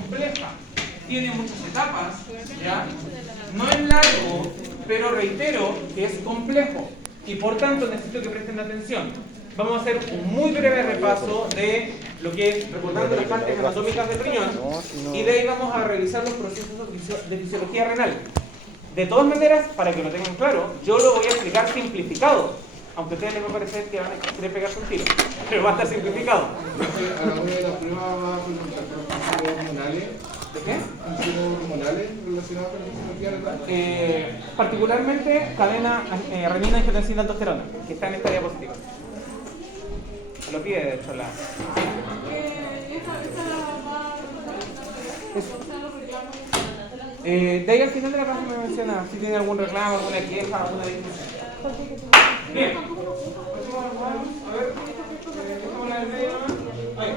compleja, tiene muchas etapas, ¿ya? No es largo, pero reitero que es complejo y por tanto necesito que presten atención. Vamos a hacer un muy breve repaso de lo que es recordando las partes anatómicas del riñón y de ahí vamos a revisar los procesos de fisiología renal. De todas maneras, para que lo tengan claro, yo lo voy a explicar simplificado, aunque a ustedes les va a parecer que van a querer pegarse un tiro, pero va a estar simplificado. A la hora de la prueba va a preguntar por funciones hormonales. ¿De qué? ¿Funciones hormonales relacionadas con la fisiología renal? Particularmente cadena renina, angiotensina, aldosterona, que está en esta diapositiva. Lo pide, de hecho, la... de ahí al final de la página me menciona si tiene algún reclamo, alguna queja, alguna discusión. Bien. A ver, dejamos la del medio nomás. Ahí.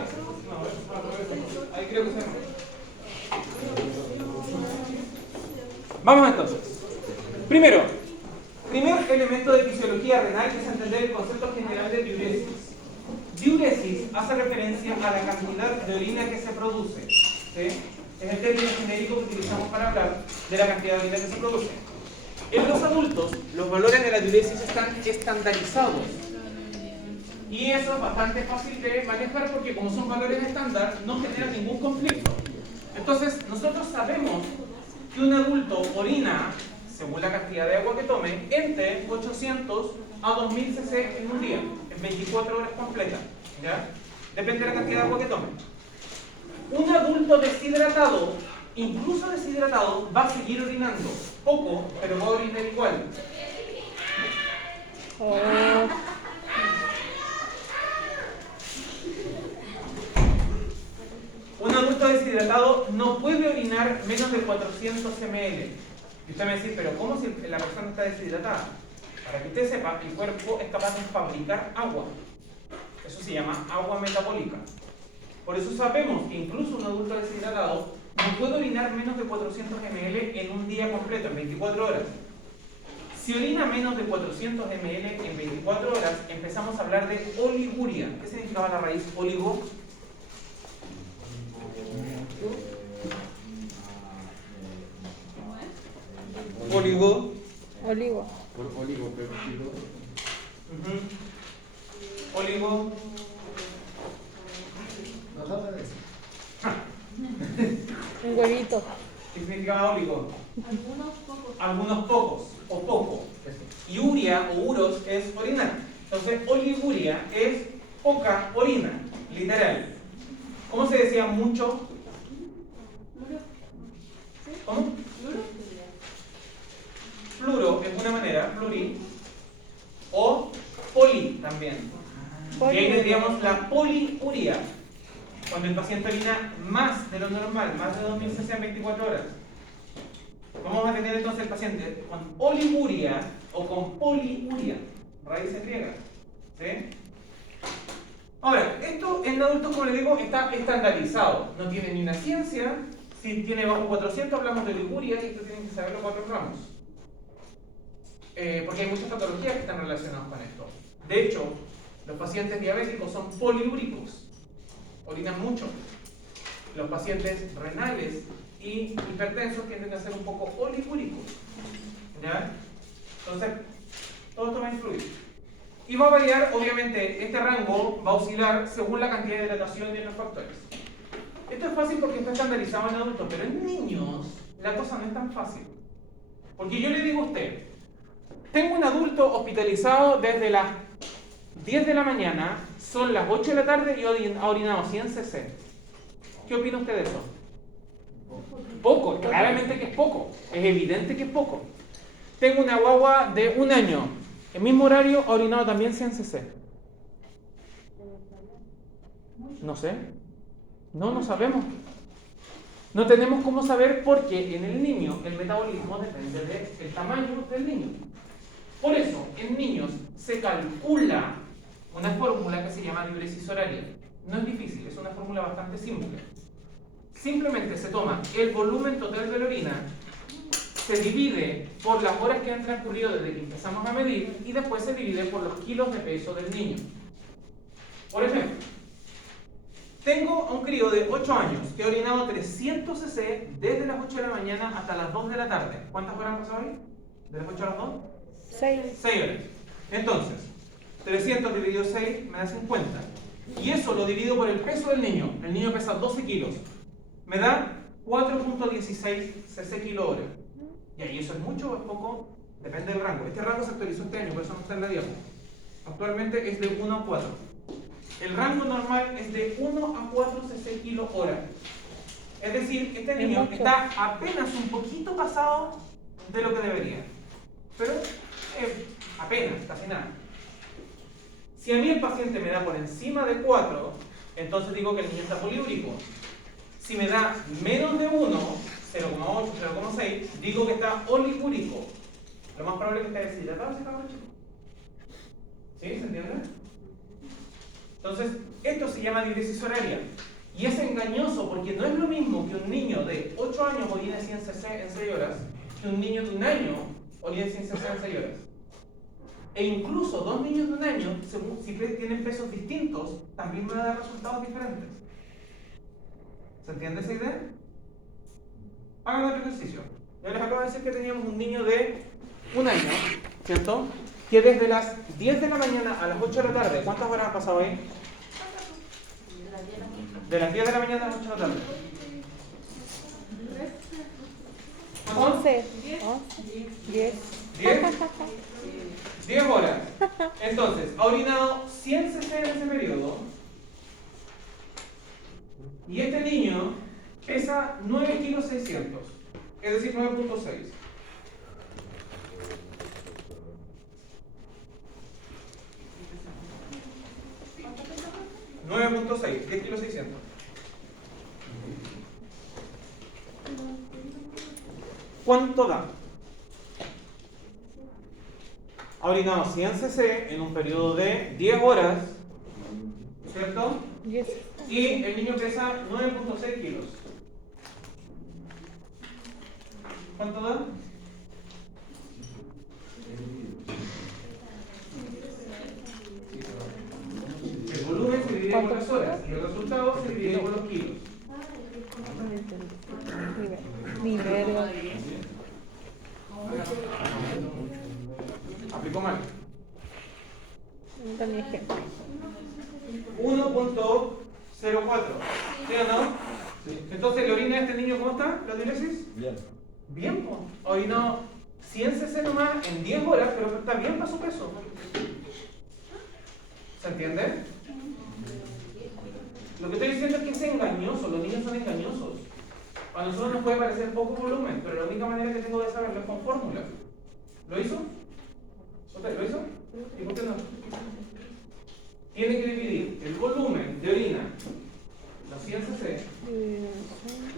No, ahí creo que se llama. Vamos entonces. Primero, primer elemento de fisiología renal es entender el concepto general de diuresis. Diuresis hace referencia a la cantidad de orina que se produce. ¿Sí? Es el término genérico que utilizamos para hablar de la cantidad de orina que se produce. En los adultos, los valores de la diuresis están estandarizados. Y eso es bastante fácil de manejar porque como son valores estándar, no genera ningún conflicto. Entonces, nosotros sabemos que un adulto orina, según la cantidad de agua que tome, entre 800 a 2000 cc en un día, en 24 horas completas. ¿Ya? Depende de la cantidad de agua que tome. Un adulto deshidratado, incluso deshidratado, va a seguir orinando. Poco, pero va a orinar igual. Un adulto deshidratado no puede orinar menos de 400 ml. Y usted me va a decir, pero ¿cómo si la persona está deshidratada? Para que usted sepa, el cuerpo es capaz de fabricar agua. Eso se llama agua metabólica. Por eso sabemos que incluso un adulto deshidratado no puede orinar menos de 400 ml en un día completo, en 24 horas. Si orina menos de 400 ml en 24 horas, empezamos a hablar de oliguria. ¿Qué significaba la raíz oligo? Oligo. Olivo. Oligopéptido. Oligo. Un huevito. ¿Qué significaba oligo? Algunos pocos. Algunos pocos o poco. Y uria o uros es orinar. Entonces, oliguria es poca orina, literal. ¿Cómo se decía mucho? ¿Cómo? Pluro es una manera, pluri. O poli también. Y ahí tendríamos la poliuria. Cuando el paciente orina más de lo normal, más de 2000 cc en 24 horas. Vamos a tener entonces el paciente con oliguria o con poliuria, raíces griegas. ¿Sí? Ahora, esto en adultos, como les digo, está estandarizado. No tiene ni una ciencia. Si tiene bajo 400 hablamos de oliguria y esto tienen que saber los 4 gramos. Porque hay muchas patologías que están relacionadas con esto. De hecho, los pacientes diabéticos son poliúricos. Orinan mucho. Los pacientes renales y hipertensos tienden a ser un poco oligúricos. ¿Ya? Entonces, todo esto va a influir. Y va a variar, obviamente, este rango va a oscilar según la cantidad de hidratación y los factores. Esto es fácil porque está estandarizado en adultos, pero en niños la cosa no es tan fácil. Porque yo le digo a usted, tengo un adulto hospitalizado desde las 10 de la mañana, son las 8 de la tarde y ha orinado 100 cc. ¿Qué opina usted de eso? Poco, claramente que es poco, es evidente que es poco. Tengo una guagua de 1 año, el mismo horario ha orinado también 100 cc. No sé, no sabemos. No tenemos cómo saber porque en el niño el metabolismo depende del tamaño del niño. Por eso, en niños se calcula una fórmula que se llama diuresis horaria. No es difícil, es una fórmula bastante simple. Simplemente se toma el volumen total de la orina, se divide por las horas que han transcurrido desde que empezamos a medir y después se divide por los kilos de peso del niño. Por ejemplo, Tengo a un crío de 8 años que ha orinado 300 cc desde las 8 de la mañana hasta las 2 de la tarde. ¿Cuántas horas han pasado ahí? ¿De las 8 a las 2? 6. 6 horas. Entonces, 300 dividido 6 me da 50. Y eso lo divido por el peso del niño. El niño pesa 12 kilos. Me da 4.16 cc kilo hora. Y ahí eso es mucho o es poco, depende del rango. Este rango se actualizó este año, por eso no está en la diapo. Actualmente es de 1 a 4. El rango normal es de 1 a 4 cc kilo hora. Es decir, este niño está apenas un poquito pasado de lo que debería. Pero apenas, casi nada. Si a mí el paciente me da por encima de 4, entonces digo que el niño está poliúrico. Si me da menos de 1, 0,8, 0,6, digo que está oligúrico. Lo más probable es que esté deshidratado ese cabrón chico. ¿Sí? ¿Se entiende? Entonces, esto se llama diuresis horaria. Y es engañoso porque no es lo mismo que un niño de 8 años orine 100 cc en 6 horas que un niño de 1 año orine 100 cc en 6 horas. E incluso dos niños de 1 año, si tienen pesos distintos, también van a dar resultados diferentes. ¿Se entiende esa idea? Hagan otro ejercicio. Yo les acabo de decir que teníamos un niño de 1 año, ¿cierto? Que desde las 10 de la mañana a las 8 de la tarde, ¿cuántas horas han pasado ahí? De las 10 de la mañana a las 8 de la tarde. 11. 10. 10 horas. Entonces, ha orinado 100 cc en ese periodo. Y este niño pesa 9 kilos 600. Es decir, 9.6. $9.6, 10 kilos 600. ¿Cuánto da? Ha orinado 100 cc en un periodo de 10 horas, ¿cierto? 10. Y el niño pesa 9.6 kilos. ¿Cuánto da? El volumen se divide por las horas y el resultado se divide por los kilos. Ni verga. Aplicó mal. No tenía ejemplo. 1.04. ¿Sí o no? Sí. Entonces, ¿la orina de este niño cómo está? ¿La diuresis? Bien. Bien, pues. Ha orinado 100 cc nomás en 10 horas, pero está bien para su peso. ¿Se entiende? Lo que estoy diciendo es que es engañoso, los niños son engañosos. A nosotros nos puede parecer poco volumen, pero la única manera que tengo de saberlo es con fórmulas. ¿Lo hizo? ¿Usted lo hizo? ¿Y por qué no? Tiene que dividir el volumen de orina, los 100 cc,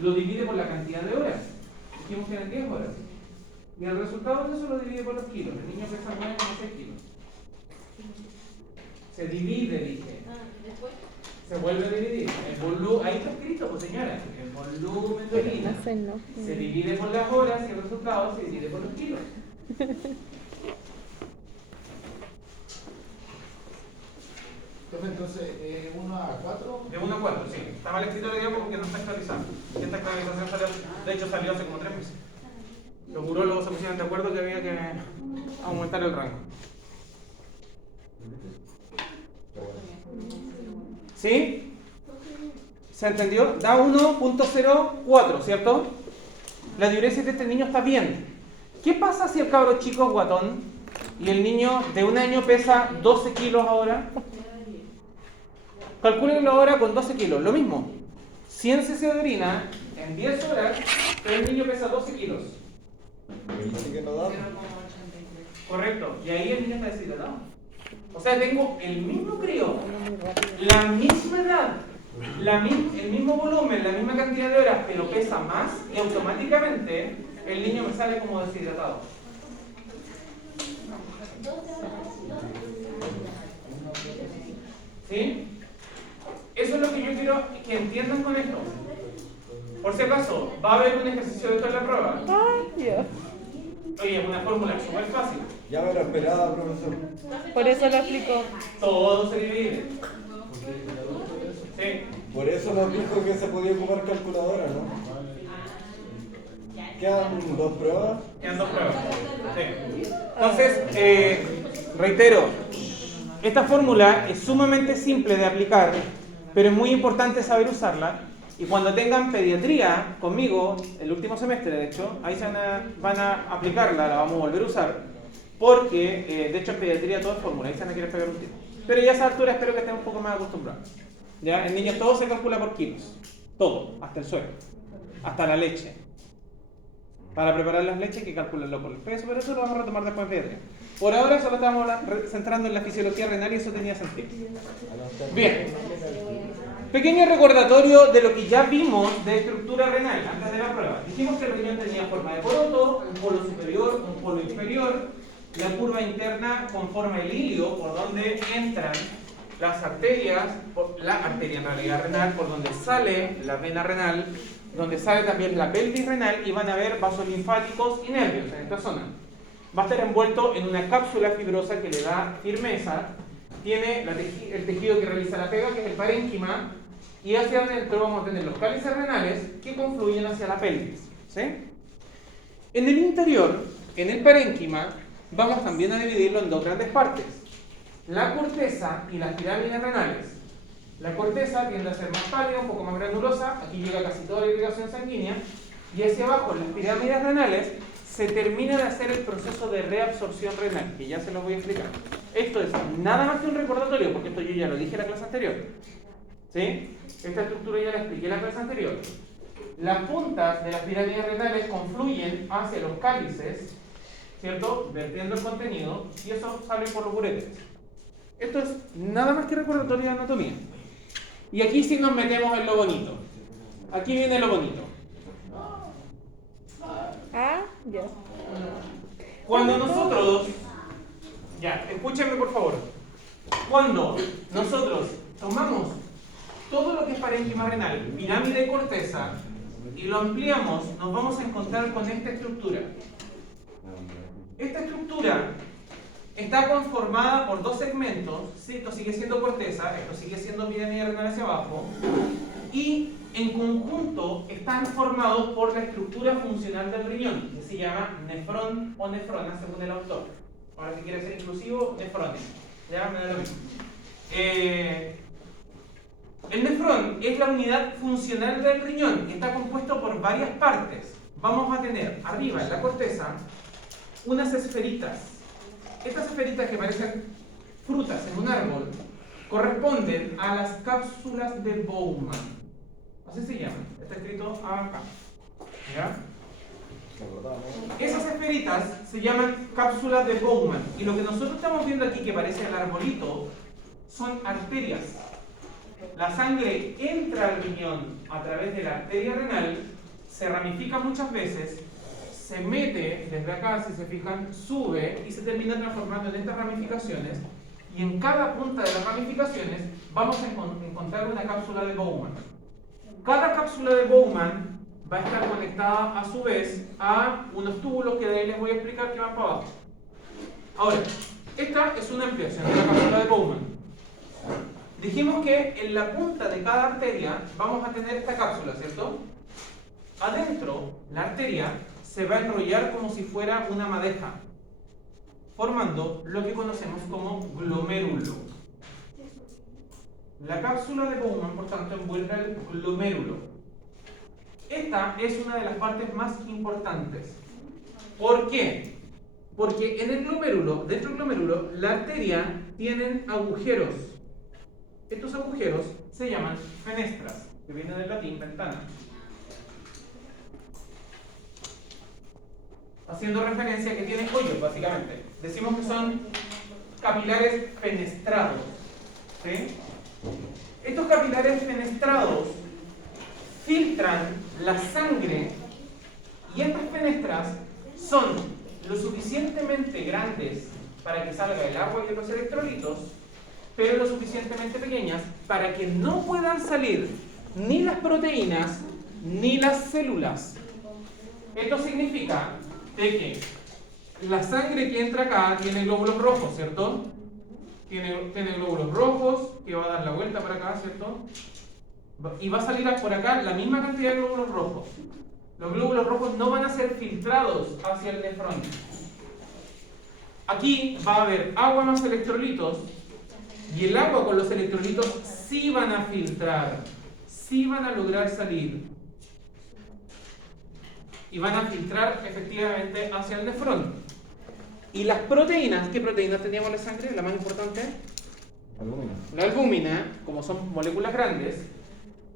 lo divide por la cantidad de horas. Dijimos que eran 10 horas. Y el resultado de eso lo divide por los kilos. El niño pesa 9,6 kilos. Se divide, dije. Se vuelve a dividir. Ahí está escrito, pues señora. El volumen de orina se divide por las horas y el resultado se divide por los kilos. Entonces, 1 a 4. De 1 a 4, sí. Está mal escrito el diapo porque no está actualizado. Y esta actualización salió, de hecho salió hace como 3 meses. Los urólogos se pusieron de acuerdo que había que aumentar el rango. ¿Sí? ¿Se entendió? Da 1.04, ¿cierto? La diuresis de este niño está bien. ¿Qué pasa si el cabro chico es guatón y el niño de 1 año pesa 12 kilos ahora? Calcúlenlo ahora con 12 kilos, lo mismo. 100 cc de orina en 10 horas, pero el niño pesa 12 kilos. Dice que no da. Correcto, y ahí el niño está deshidratado. O sea, tengo el mismo crío, la misma edad, el mismo volumen, la misma cantidad de horas, pero pesa más y automáticamente el niño me sale como deshidratado. ¿Sí? Eso es lo que yo quiero que entiendan con esto. Por si acaso, va a haber un ejercicio de esto en la prueba. Ay, Dios. Oye, es una fórmula súper fácil. Ya me lo esperaba, profesor. Por eso lo explicó. Todo se divide. Sí. Por eso nos dijo que se podía ocupar calculadora, ¿no? ¿Quedan 2 pruebas? Quedan 2 pruebas. Sí. Entonces, reitero, esta fórmula es sumamente simple de aplicar, pero es muy importante saber usarla. Y cuando tengan pediatría conmigo, el último semestre de hecho, ahí van a aplicarla, la vamos a volver a usar, porque de hecho en pediatría todo es fórmula, ahí se van a querer pegar un tiro. Pero ya a esa altura espero que estén un poco más acostumbrados. ¿Ya? En niños todo se calcula por kilos, todo, hasta el suelo, hasta la leche. Para preparar las leches hay que calcularlo por el peso, pero eso lo vamos a retomar después en pediatría. Por ahora solo estamos centrando en la fisiología renal y eso tenía sentido. Bien. Pequeño recordatorio de lo que ya vimos de estructura renal antes de la prueba. Dijimos que el riñón tenía forma de poroto, un polo superior, un polo inferior, la curva interna con forma de hilio por donde entran las arterias, la arteria en realidad renal, por donde sale la vena renal, donde sale también la pelvis renal y van a ver vasos linfáticos y nervios en esta zona. Va a estar envuelto en una cápsula fibrosa que le da firmeza, tiene el tejido que realiza la pega, que es el parénquima, y hacia adentro vamos a tener los cálices renales que confluyen hacia la pelvis. ¿Sí? En el interior, en el parénquima, vamos también a dividirlo en 2 grandes partes: la corteza y las pirámides renales. La corteza tiende a ser más pálida, un poco más granulosa, aquí llega casi toda la irrigación sanguínea, y hacia abajo, en las pirámides renales, se termina de hacer el proceso de reabsorción renal, que ya se los voy a explicar. Esto es nada más que un recordatorio, porque esto yo ya lo dije en la clase anterior. ¿Sí? Esta estructura ya la expliqué en la clase anterior. Las puntas de las pirámides renales confluyen hacia los cálices, ¿cierto? Vertiendo el contenido, y eso sale por los uréteres. Esto es nada más que recordatorio de anatomía. Y aquí sí nos metemos en lo bonito. Aquí viene lo bonito. Ah, ya. Cuando nosotros, ya, escúchenme por favor. Cuando nosotros tomamos todo lo que es parénquima renal, pirámide y corteza, y lo ampliamos, nos vamos a encontrar con esta estructura. Esta estructura está conformada por 2 segmentos. ¿Sí? Esto sigue siendo corteza, esto sigue siendo pirámide renal hacia abajo, y en conjunto están formados por la estructura funcional del riñón, que se llama nefrón o nefrona según el autor. Ahora, si quiere ser inclusivo, nefrones. Ya me da lo mismo. El nefrón es la unidad funcional del riñón, que está compuesto por varias partes. Vamos a tener arriba en la corteza unas esferitas. Estas esferitas que parecen frutas en un árbol corresponden a las cápsulas de Bowman. Así se llaman. Está escrito acá. ¿Ya? Esas esferitas se llaman cápsulas de Bowman. Y lo que nosotros estamos viendo aquí, que parece el arbolito, son arterias. La sangre entra al riñón a través de la arteria renal, se ramifica muchas veces, se mete desde acá, si se fijan, sube y se termina transformando en estas ramificaciones, y en cada punta de las ramificaciones vamos a encontrar una cápsula de Bowman. Cada cápsula de Bowman va a estar conectada a su vez a unos túbulos que de ahí les voy a explicar que van para abajo. Ahora, esta es una ampliación de la cápsula de Bowman. Dijimos que en la punta de cada arteria vamos a tener esta cápsula, ¿cierto? Adentro, la arteria se va a enrollar como si fuera una madeja, formando lo que conocemos como glomérulo. La cápsula de Bowman, por tanto, envuelve el glomérulo. Esta es una de las partes más importantes. ¿Por qué? Porque en el glomérulo, dentro del glomérulo, la arteria tiene agujeros. Estos agujeros se llaman fenestras, que viene del latín ventana. Haciendo referencia a que tiene hoyos, básicamente. Decimos que son capilares fenestrados. ¿Sí? Estos capilares fenestrados filtran la sangre, y estas fenestras son lo suficientemente grandes para que salga el agua y los electrolitos, pero lo suficientemente pequeñas para que no puedan salir ni las proteínas ni las células. Esto significa de que la sangre que entra acá tiene glóbulos rojos, ¿cierto? Tiene glóbulos rojos que va a dar la vuelta para acá, ¿cierto? Y va a salir por acá la misma cantidad de glóbulos rojos. Los glóbulos rojos no van a ser filtrados hacia el nefrón. Aquí va a haber agua más electrolitos, y el agua con los electrolitos sí van a filtrar, sí van a lograr salir. Y van a filtrar efectivamente hacia el nefrón. Y las proteínas, ¿qué proteínas teníamos en la sangre? La más importante, Albúmina. la albúmina, como son moléculas grandes,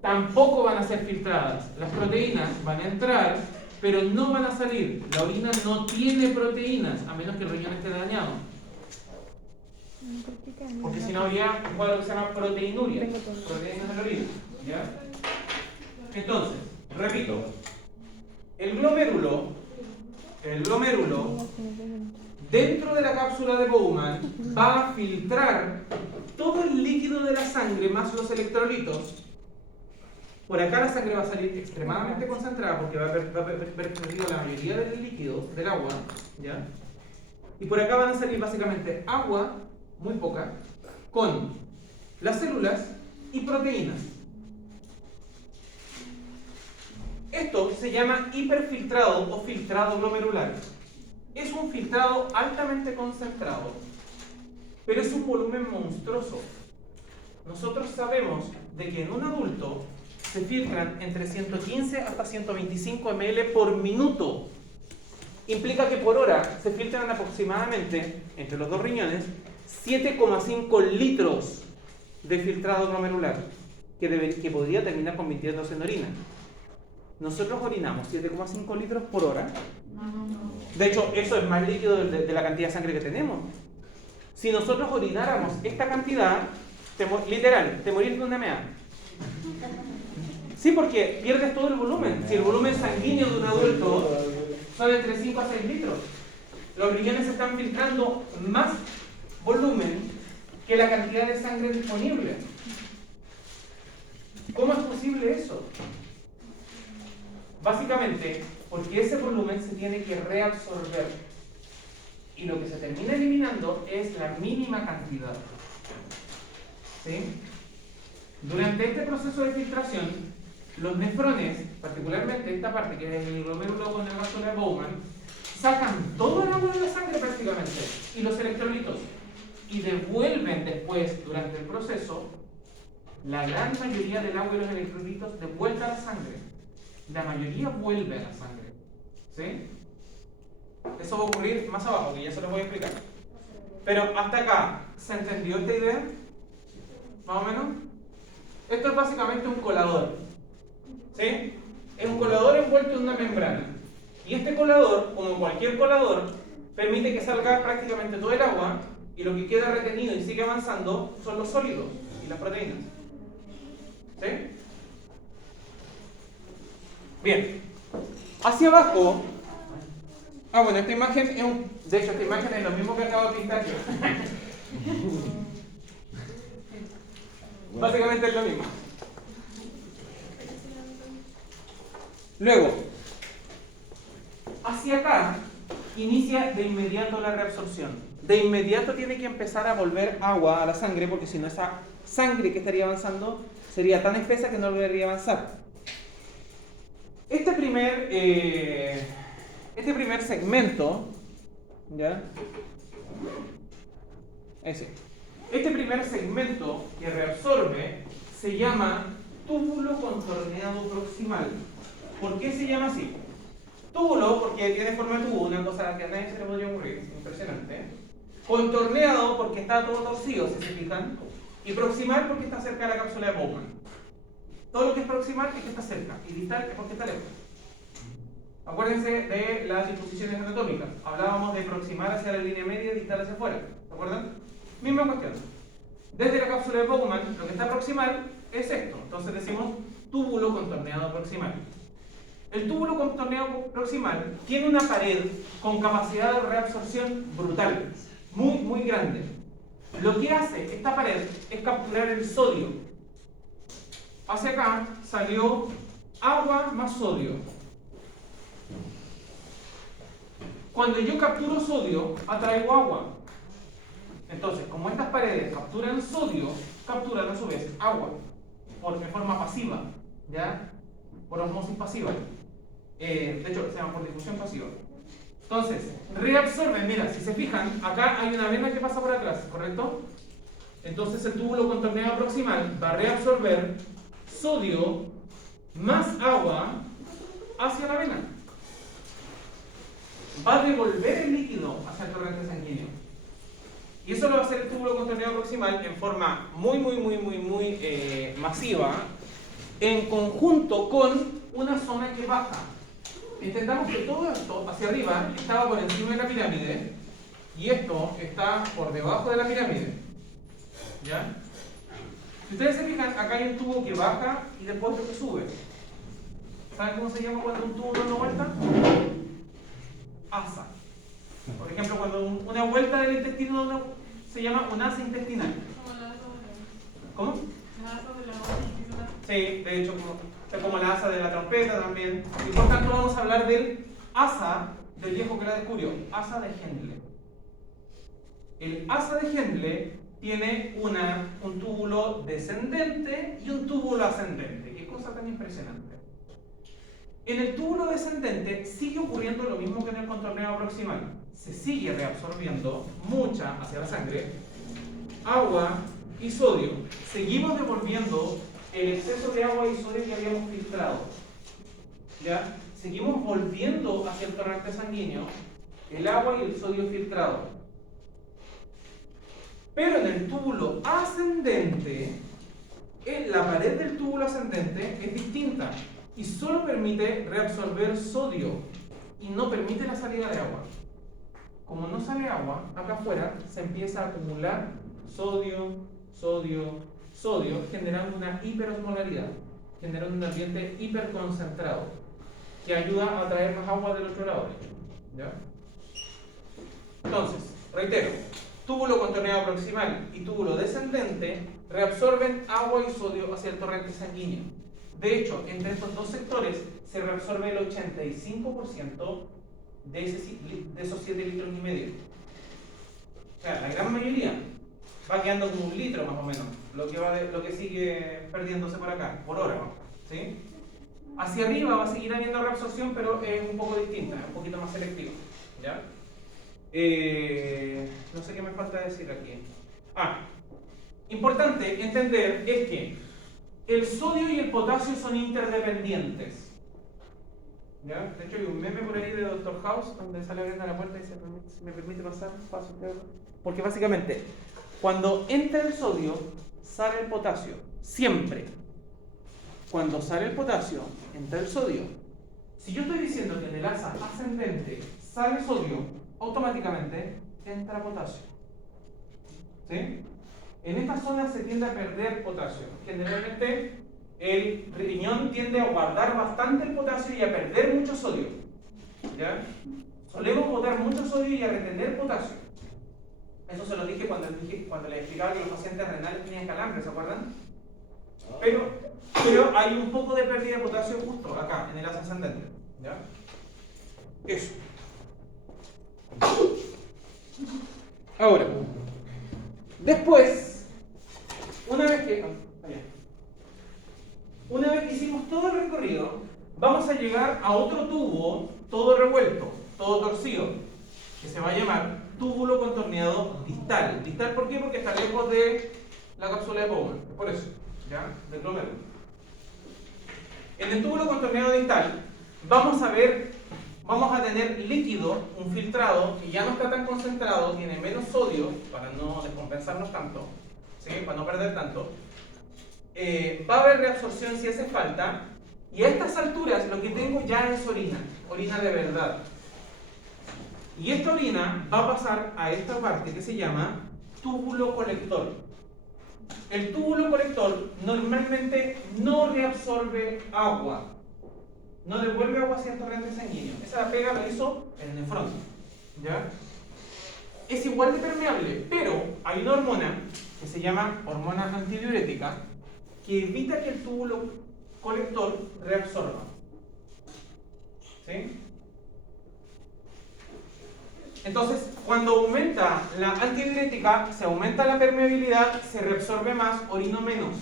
tampoco van a ser filtradas. Las proteínas van a entrar, pero no van a salir. La orina no tiene proteínas, a menos que el riñón esté dañado. Porque si no habría un cuadro que se llama proteinuria. Proteínas de la orina. ¿Ya? Entonces, repito. El glomérulo, dentro de la cápsula de Bowman, va a filtrar todo el líquido de la sangre más los electrolitos. Por acá la sangre va a salir extremadamente concentrada porque va a haber perdido la mayoría del líquido, del agua, ¿ya? Y por acá van a salir básicamente agua, muy poca, con las células y proteínas. Esto se llama hiperfiltrado o filtrado glomerular. Es un filtrado altamente concentrado, pero es un volumen monstruoso. Nosotros sabemos de que en un adulto se filtran entre 115 hasta 125 ml por minuto. Implica que por hora se filtran aproximadamente, entre los dos riñones, 7,5 litros de filtrado glomerular, que podría terminar convirtiéndose en orina. Nosotros orinamos 7,5 litros por hora. De hecho, eso es más líquido de la cantidad de sangre que tenemos. Si nosotros orináramos esta cantidad, literal, te morís de una meada. Sí, porque pierdes todo el volumen. Si el volumen sanguíneo de un adulto son entre 5 a 6 litros, los riñones están filtrando más volumen que la cantidad de sangre disponible. ¿Cómo es posible eso? Básicamente, porque ese volumen se tiene que reabsorber. Y lo que se termina eliminando es la mínima cantidad. ¿Sí? Durante este proceso de filtración, los nefrones, particularmente esta parte que es el glomérulo con el vaso de Bowman, sacan todo el agua de la sangre prácticamente y los electrolitos y devuelven después, durante el proceso, la gran mayoría del agua y los electrolitos de vuelta a la sangre. La mayoría vuelve a la sangre. ¿Sí? Eso va a ocurrir más abajo, que ya se lo voy a explicar. Pero hasta acá, ¿se entendió esta idea? ¿Más o menos? Esto es básicamente un colador. ¿Sí? Es un colador envuelto en una membrana. Y este colador, como cualquier colador, permite que salga prácticamente todo el agua y lo que queda retenido y sigue avanzando son los sólidos y las proteínas. ¿Sí? Bien. Hacia abajo... bueno, esta imagen es de hecho, esta imagen es lo mismo que acabo de pintar yo. Básicamente es lo mismo. Luego, hacia acá, inicia de inmediato la reabsorción. De inmediato tiene que empezar a volver agua a la sangre, porque si no esa sangre que estaría avanzando sería tan espesa que no lograría avanzar. Este primer segmento, ¿ya? Este primer segmento que reabsorbe se llama túbulo contorneado proximal. ¿Por qué se llama así? Túbulo porque tiene forma de tubo, una cosa que a nadie se le podría ocurrir, impresionante. Contorneado porque está todo torcido, si se fijan. Y proximal porque está cerca de la cápsula de Bowman. Todo lo que es proximal es que está cerca, y distal es porque está lejos. Acuérdense de las disposiciones anatómicas. Hablábamos de proximal hacia la línea media y distal hacia afuera. ¿Se acuerdan? Misma cuestión. Desde la cápsula de Bowman, lo que está proximal es esto. Entonces decimos túbulo contorneado proximal. El túbulo contorneado proximal tiene una pared con capacidad de reabsorción brutal, muy, muy grande. Lo que hace esta pared es capturar el sodio. Hacia acá salió agua más sodio. Cuando yo capturo sodio, atraigo agua. Entonces, como estas paredes capturan sodio, capturan a su vez agua. de forma pasiva, ¿ya? Por osmosis pasiva. De hecho, se llama por difusión pasiva. Entonces, reabsorben, mira, si se fijan, acá hay una vena que pasa por atrás, ¿correcto? Entonces el túbulo contorneado proximal va a reabsorber sodio más agua hacia la vena. Va a devolver el líquido hacia el torrente sanguíneo. Y eso lo va a hacer el túbulo contorneado proximal en forma muy masiva, en conjunto con una zona que baja. Entendamos que todo esto hacia arriba estaba por encima de la pirámide y esto está por debajo de la pirámide. ¿Ya? Si ustedes se fijan, acá hay un tubo que baja y después otro que sube. ¿Saben cómo se llama cuando un tubo da una vuelta? Asa. Por ejemplo, cuando una vuelta del intestino se llama un asa intestinal. ¿Cómo? Sí, de hecho, como la asa de la trompeta también. Y por tanto vamos a hablar del asa del viejo que la descubrió, asa de Hendle. El asa de Hendle tiene un túbulo descendente y un túbulo ascendente. Qué cosa tan impresionante. En el túbulo descendente sigue ocurriendo lo mismo que en el contorneado proximal. Se sigue reabsorbiendo mucha hacia la sangre, agua y sodio. Seguimos devolviendo el exceso de agua y sodio que habíamos filtrado. ¿Ya? Seguimos volviendo hacia el torrente sanguíneo el agua y el sodio filtrado. Pero en el túbulo ascendente, la pared del túbulo ascendente es distinta y solo permite reabsorber sodio y no permite la salida de agua. Como no sale agua, acá afuera se empieza a acumular sodio, generando una hiperosmolaridad, generando un ambiente hiperconcentrado que ayuda a atraer más agua del otro lado. ¿Ya? Entonces, reitero, túbulo contorneado proximal y túbulo descendente reabsorben agua y sodio hacia el torrente sanguíneo. De hecho, entre estos dos sectores se reabsorbe el 85% de esos 7 litros y medio. O sea, la gran mayoría va quedando como 1 litro más o menos, lo que sigue perdiéndose por acá, por hora, ¿sí? Hacia arriba va a seguir habiendo reabsorción, pero es un poco distinta, es un poquito más selectiva, ¿ya? No sé qué me falta decir aquí. Importante entender es que el sodio y el potasio son interdependientes. ¿Ya? De hecho hay un meme por ahí de Dr. House donde sale abriendo la puerta y dice, si me permite pasar, paso. Porque básicamente, cuando entra el sodio, sale el potasio. Siempre. Cuando sale el potasio, entra el sodio. Si yo estoy diciendo que en el asa ascendente sale sodio, automáticamente entra potasio. ¿Sí? En esta zona se tiende a perder potasio. Generalmente el riñón tiende a guardar bastante el potasio y a perder mucho sodio. ¿Ya? Solemos botar mucho sodio y a retener potasio. Eso se lo dije cuando les explicaba que los pacientes renales tenían calambre, ¿se acuerdan? Pero hay un poco de pérdida de potasio justo acá, en el asa ascendente. ¿Ya? Eso. Ahora, después, una vez que hicimos todo el recorrido, vamos a llegar a otro tubo, todo revuelto, todo torcido, que se va a llamar túbulo contorneado distal. ¿Distal por qué? Porque está lejos de la cápsula de Bowman, por eso, ¿ya? Del glomérulo. En el túbulo contorneado distal vamos a tener líquido, un filtrado que ya no está tan concentrado, tiene menos sodio para no descompensarnos tanto, ¿sí? Para no perder tanto. Va a haber reabsorción si hace falta, y a estas alturas lo que tengo ya es orina de verdad. Y esta orina va a pasar a esta parte que se llama túbulo colector. El túbulo colector normalmente no reabsorbe agua, no devuelve agua hacia el torrente sanguíneo. Esa pega la hizo el nefrón, ¿ya? Es igual de permeable, pero hay una hormona que se llama hormona antidiurética que evita que el túbulo colector reabsorba. ¿Sí? Entonces, cuando aumenta la antidiurética, se aumenta la permeabilidad, se reabsorbe más, orino menos.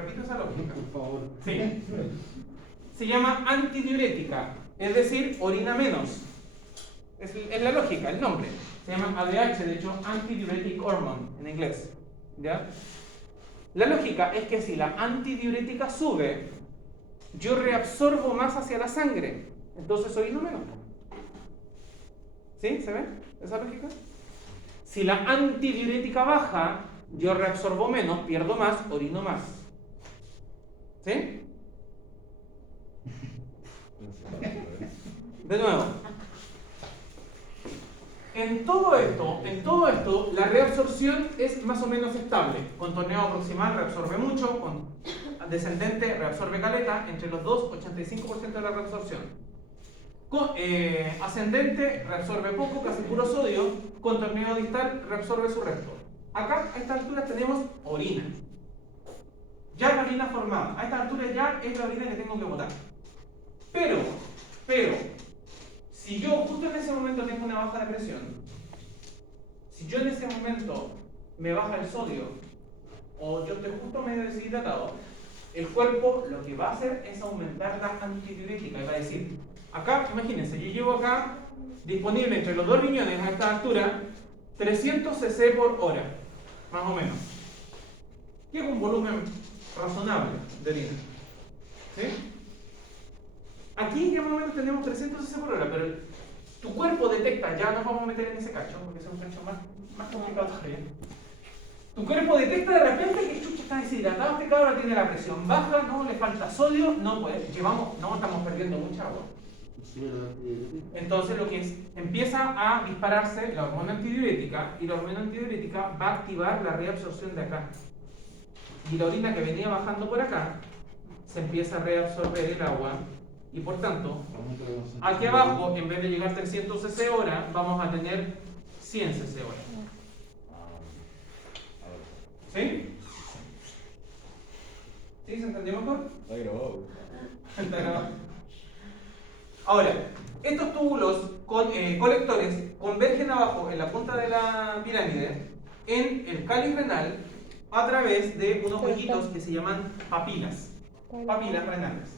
Repito esa lógica. Por favor. Sí. Se llama antidiurética, es decir, orina menos. Es la lógica, el nombre. Se llama ADH, de hecho, antidiuretic hormone en inglés. ¿Ya? La lógica es que si la antidiurética sube, yo reabsorbo más hacia la sangre, entonces orino menos. ¿Sí? ¿Se ve esa lógica? Si la antidiurética baja, yo reabsorbo menos, pierdo más, orino más. ¿Sí? De nuevo. En todo esto, la reabsorción es más o menos estable. Con torneo proximal reabsorbe mucho, con descendente reabsorbe caleta, entre los dos, 85% de la reabsorción. Con ascendente reabsorbe poco, casi puro sodio, con torneo distal reabsorbe su resto. Acá, a esta altura, tenemos orina. Ya la orina formada. A esta altura ya es la orina que tengo que botar. Pero, si yo justo en ese momento tengo una baja de presión, si yo en ese momento me baja el sodio, o yo estoy justo medio deshidratado, el cuerpo lo que va a hacer es aumentar la antidiurética. Y va a decir, acá, imagínense, yo llevo acá disponible entre los dos riñones a esta altura 300 cc por hora, más o menos. Que es un volumen razonable de orina. ¿Sí? Aquí ya más o menos tenemos 300 cc por hora, pero tu cuerpo detecta, ya nos vamos a meter en ese cacho, porque es un cacho más complicado todavía. Tu cuerpo detecta de repente que chucha está deshidratado, este cabrón tiene la presión baja, no le falta sodio, no puede, estamos perdiendo mucha agua. Entonces lo que es, empieza a dispararse la hormona antidiurética, y la hormona antidiurética va a activar la reabsorción de acá. Y la orina que venía bajando por acá, se empieza a reabsorber el agua, y por tanto, aquí abajo, en vez de llegar 300 cc hora, vamos a tener 100 cc hora. ¿Sí? ¿Sí? ¿Se entendió mejor? Está grabado. Está grabado. Ahora, estos túbulos colectores convergen abajo en la punta de la pirámide en el cáliz renal a través de unos huequitos que se llaman papilas. Papilas renales.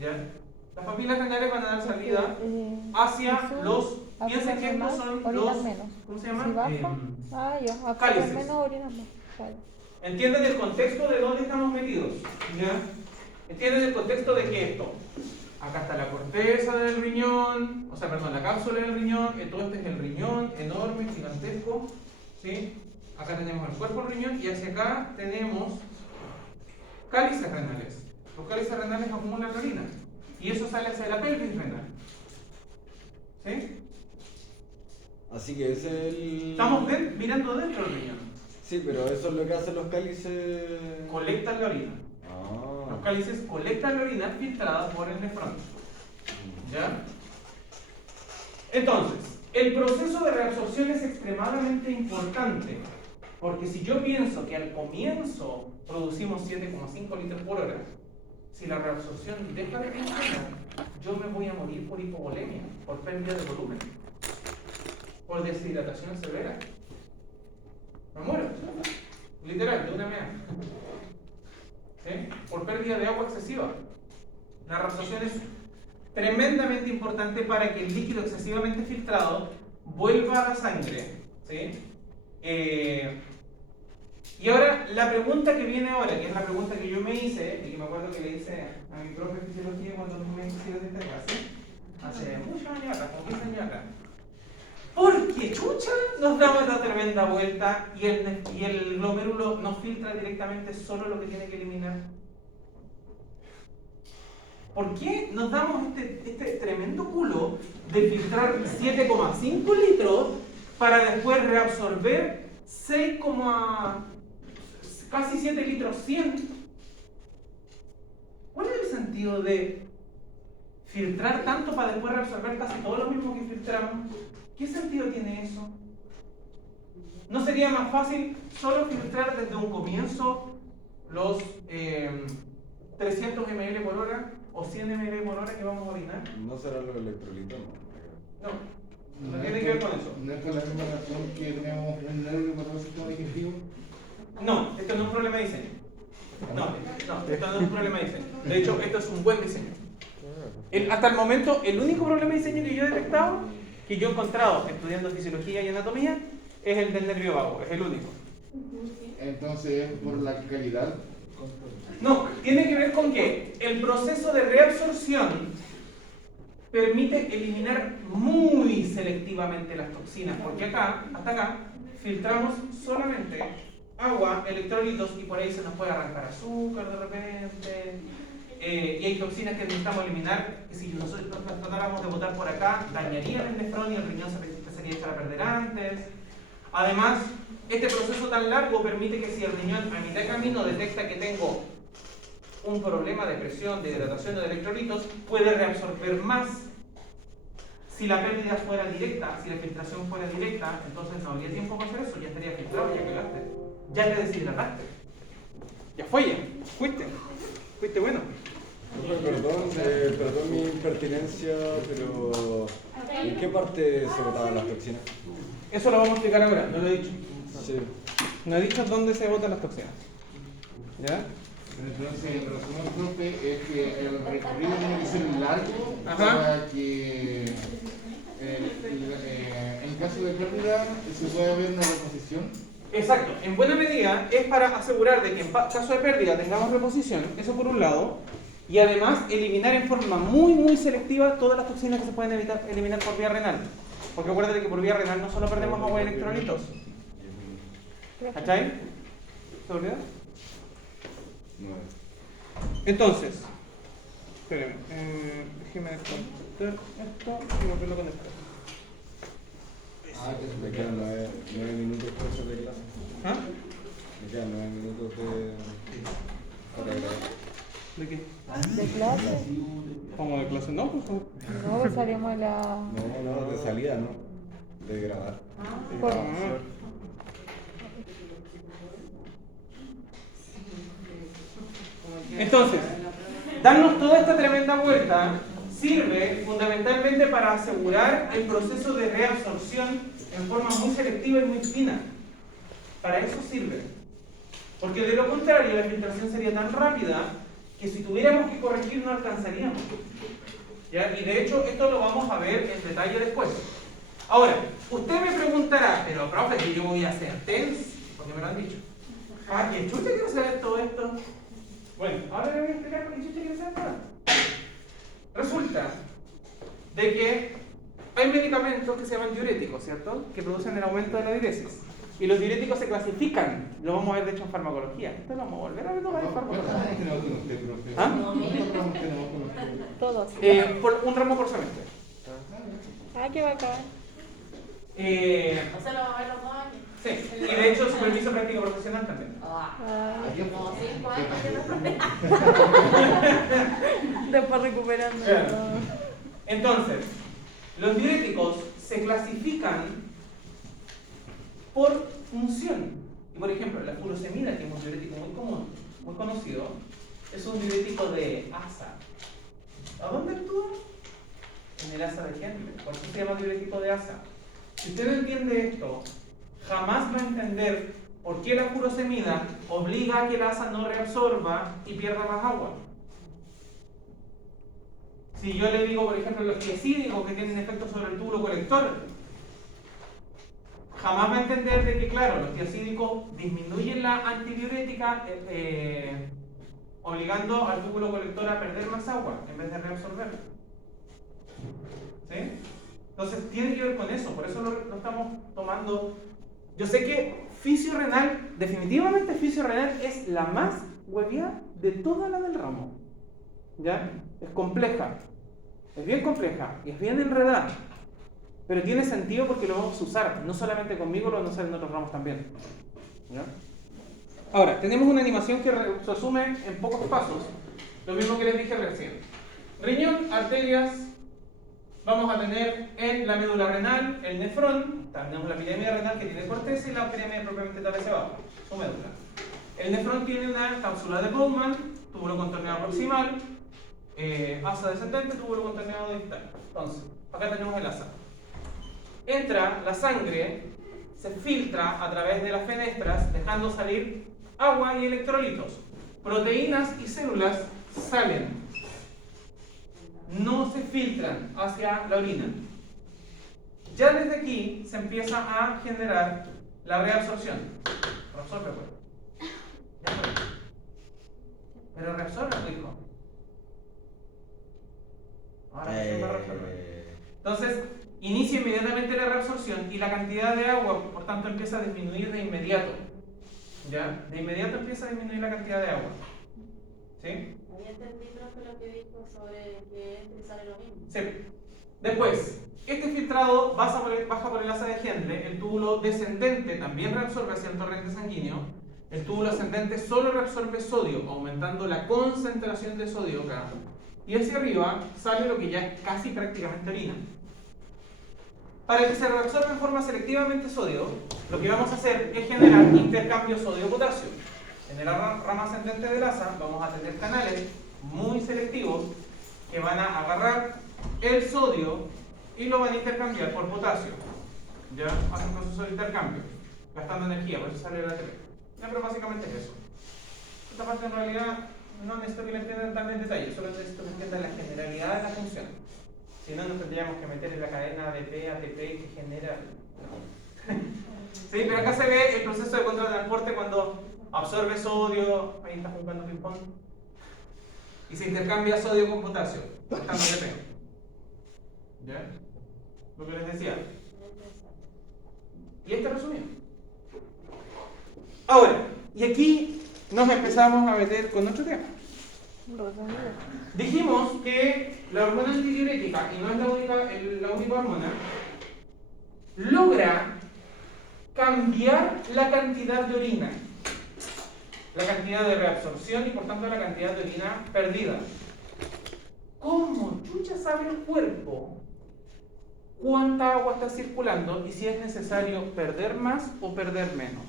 ¿Ya? Las papilas renales van a dar salida hacia los. Piensen que estos son los. ¿Cómo se llaman? Cálices. ¿Entienden el contexto de dónde estamos metidos? ¿Ya? ¿Entienden el contexto de que esto? Acá está la corteza del riñón, la cápsula del riñón, todo este es el riñón, enorme, gigantesco. ¿Sí? Acá tenemos el cuerpo del riñón y hacia acá tenemos cálices renales. Los cálices renales acumulan la orina y eso sale hacia la pelvis renal. ¿Sí? Así que ese es el... Estamos mirando dentro del riñón. Sí, pero eso es lo que hacen los cálices... Colectan la orina. Los cálices colectan la orina filtrada por el nefrón. ¿Ya? Entonces, el proceso de reabsorción es extremadamente importante, porque si yo pienso que al comienzo producimos 7,5 litros por hora, si la reabsorción deja de funcionar, yo me voy a morir por hipovolemia, por pérdida de volumen, por deshidratación severa. Me muero, literal, de una mea. ¿Sí? Por pérdida de agua excesiva. La reabsorción es tremendamente importante para que el líquido excesivamente filtrado vuelva a la sangre. ¿Sí? Y ahora, la pregunta que viene ahora, que es la pregunta que yo me hice, y que me acuerdo que le hice a mi profe de fisiología cuando me hice de esta clase, hace muchos años atrás, como 15 años atrás. ¿Por qué chucha nos damos esta tremenda vuelta y el glomérulo nos filtra directamente solo lo que tiene que eliminar? ¿Por qué nos damos este tremendo culo de filtrar 7,5 litros para después reabsorber 6, casi 7 litros 100? ¿Cuál es el sentido de filtrar tanto para después reabsorber casi todo lo mismo que filtramos? ¿Qué sentido tiene eso? ¿No sería más fácil solo filtrar desde un comienzo los 300 ml por hora o 100 ml por hora que vamos a orinar? ¿No serán los electrolitos? No tiene que ver con eso. ¿No es por la misma razón que tenemos un nervio para el sistema digestivo? No, esto no es un problema de diseño. esto no es un problema de diseño. De hecho, esto es un buen diseño. Hasta el momento, el único problema de diseño que yo he detectado, que yo he encontrado estudiando fisiología y anatomía, es el del nervio vago, es el único. Entonces, por la calidad. No, tiene que ver con que el proceso de reabsorción permite eliminar muy selectivamente las toxinas, porque acá, hasta acá, filtramos solamente agua, electrolitos y por ahí se nos puede arrancar azúcar de repente. Y hay toxinas que necesitamos eliminar, que si nosotros tratáramos de botar por acá, dañarían el nefrón y el riñón se empezaría a echar a perder antes. Además, este proceso tan largo permite que si el riñón a mitad de camino detecta que tengo un problema de presión, de hidratación o de electrolitos, puede reabsorber más. Si la pérdida fuera directa, si la filtración fuera directa, entonces no habría tiempo para hacer eso, ya estaría filtrado, ya cagaste, ya te deshidrataste. Ya fue ya, fuiste bueno. Perdón mi impertinencia, pero ¿en qué parte se botaban las toxinas? Eso lo vamos a explicar ahora, no lo he dicho. Sí. No he dicho dónde se botan las toxinas. ¿Ya? Entonces, el resumen, profe, es que el recorrido tiene que ser largo. Ajá. Para que en caso de pérdida se pueda ver una reposición. Exacto, en buena medida es para asegurar de que en caso de pérdida tengamos reposición, eso por un lado, y además eliminar en forma muy selectiva todas las toxinas que se pueden eliminar por vía renal. Porque acuérdate que por vía renal no solo perdemos agua y electrolitos. ¿Cachai? ¿Se olvidó? No. Entonces, espérenme, déjeme contar esto y volverlo a conectar. Me quedan 9 minutos para hacer de clase. ¿Ah? Me quedan 9 minutos para grabar. ¿De qué? ¿De clase? ¿Cómo de clase? No, pues. No, pues salimos a la... No, de salida no, de grabar. Por... Entonces, darnos toda esta tremenda vuelta sirve fundamentalmente para asegurar el proceso de reabsorción en forma muy selectiva y muy fina. Para eso sirve. Porque de lo contrario, la filtración sería tan rápida que si tuviéramos que corregir no alcanzaríamos. ¿Ya? Y de hecho, esto lo vamos a ver en detalle después. Ahora, usted me preguntará, pero profe, que yo voy a hacer TENS, porque me lo han dicho. Ah, ¿y chucha quiere saber todo esto? Bueno, ahora le voy a explicar por qué chucha quiere saber todo. Resulta de que hay medicamentos que se llaman diuréticos, ¿cierto? Que producen el aumento de la diuresis. Y los diuréticos se clasifican, lo vamos a ver de hecho en farmacología. Esto lo vamos a volver a ver en farmacología. ¿Cuántos tenemos con usted, profe? ¿Ah? ¿Cuántos ramos tenemos con usted? Todos. Por un ramo por semestre. Ah, qué bacán. O sea, lo vamos a ver los 2 años. Sí, y de hecho superviso práctico profesional también. Ah, Como 5 años que no. después recuperando. Claro. Entonces, los diuréticos se clasifican por función. Y por ejemplo, la furosemida, que es un diurético muy común, muy conocido, es un diurético de asa. ¿A dónde actúa? En el asa de Henle. Por eso se llama diurético de asa. Si usted no entiende esto, jamás va a entender por qué la furosemida obliga a que el asa no reabsorba y pierda más agua. Si yo le digo, por ejemplo, los tiazídicos que tienen efecto sobre el túbulo colector, jamás va a entender de que, claro, los tiazídicos disminuyen la antidiurética obligando al túbulo colector a perder más agua en vez de reabsorberla. ¿Sí? Entonces tiene que ver con eso, por eso lo estamos tomando. Yo sé que fisiorenal, definitivamente fisiorenal es la más hueviada de toda la del ramo. ¿Ya? Es compleja, es bien compleja y es bien enredada. Pero tiene sentido porque lo vamos a usar, no solamente conmigo, lo vamos a usar en otros ramos también. ¿Ya? Ahora, tenemos una animación que se resume en pocos pasos. Lo mismo que les dije recién. Riñón, arterias, vamos a tener en la médula renal el nefrón, tenemos la pirámide renal que tiene corteza y la pirámide propiamente tal hacia abajo, su médula. El nefrón tiene una cápsula de Bowman, túbulo contorneado proximal, asa descendente, túbulo contorneado distal. Entonces, acá tenemos el asa. Entra la sangre, se filtra a través de las fenestras, dejando salir agua y electrolitos. proteínas y células salen, no se filtran hacia la orina. Ya desde aquí se empieza a generar la reabsorción. Reabsorbe, pues. Ya fue. Pero reabsorbe, hijo. Ahora recién va a reabsorber. Entonces, inicia inmediatamente la reabsorción y la cantidad de agua, por tanto, empieza a disminuir de inmediato. ¿Ya? De inmediato empieza a disminuir la cantidad de agua. ¿Sí? Había entendido lo que dijo sobre que entra y sale lo mismo. Sí. Después, este filtrado baja por el asa de Henle, el túbulo descendente también reabsorbe hacia el torrente sanguíneo, el túbulo ascendente solo reabsorbe sodio, aumentando la concentración de sodio acá, y hacia arriba sale lo que ya es casi prácticamente orina. Para que se reabsorba en forma selectivamente sodio, lo que vamos a hacer es generar intercambio sodio-potasio. En la rama ascendente del asa vamos a tener canales muy selectivos que van a agarrar el sodio y lo van a intercambiar por potasio. ¿Ya? Hace un proceso de intercambio, gastando energía, por eso sale el ATP. Ya, pero básicamente es eso. Esta parte en realidad no necesito que la entiendan tan en detalle, solo necesito que entiendan la generalidad de la función. Si no, nos tendríamos que meter en la cadena ADP, ATP que genera. Sí, pero acá se ve el proceso de control de transporte cuando absorbe sodio, ahí está jugando ping-pong, y se intercambia sodio con potasio, gastando ATP. ¿Ya? Lo que les decía. Y este resumido. Ahora, y aquí nos empezamos a meter con otro tema. Dijimos que la hormona antidiurética, y no es la única hormona, logra cambiar la cantidad de orina, la cantidad de reabsorción y por tanto la cantidad de orina perdida. ¿Cómo chucha sabe el cuerpo cuánta agua está circulando y si es necesario perder más o perder menos?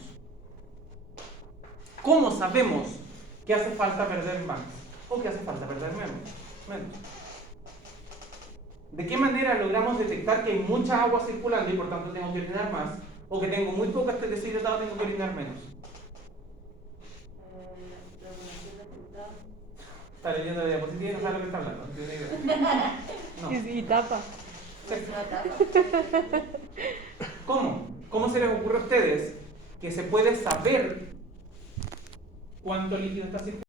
¿Cómo sabemos que hace falta perder más o que hace falta perder menos? ¿De qué manera logramos detectar que hay mucha agua circulando y por tanto tengo que orinar más? ¿O que tengo muy poca, estoy deshidratado, tengo que orinar menos? Está leyendo la diapositiva y no sabe lo que está hablando. No tiene idea. No. Y tapa. ¿Cómo? ¿Cómo se les ocurre a ustedes que se puede saber cuánto líquido está circulando?